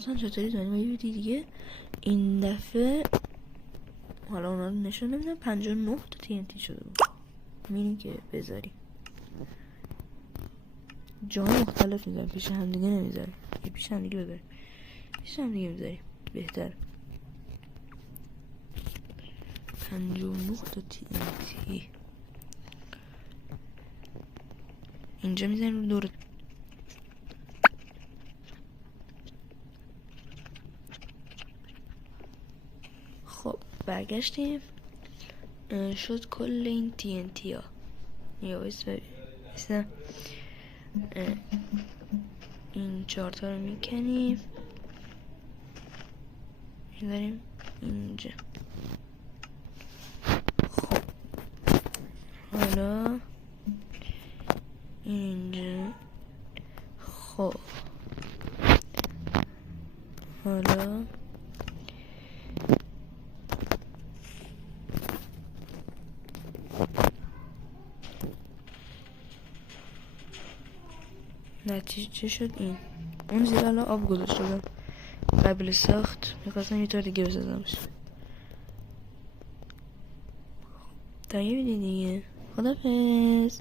مثلا چطوری داریم یه ویدیو دیگه این دفعه حالا اونا رو نشون نمیدم 59 تا TNT شده بود. میریم که بذاریم جای مختلف میذاریم، پیش هم دیگه نمیذاریم، یه پیش هم دیگه بذاریم، پیش هم دیگه میذاریم بهتر. 59 تا TNT اینجا میذاریم رو دور. خب برگشتیم، شد کل این TNT ها. یا بایستا این 4 تا رو میکنیم میذاریم اینجا. خب حالا اینجا. خب حالا نتیجه شد این. اون زیر الان آب گذاشته بودم قبل ساخت، میخواستم یه طور دیگه بسازمش. تا یه ویدیو دیگه، خدافظ.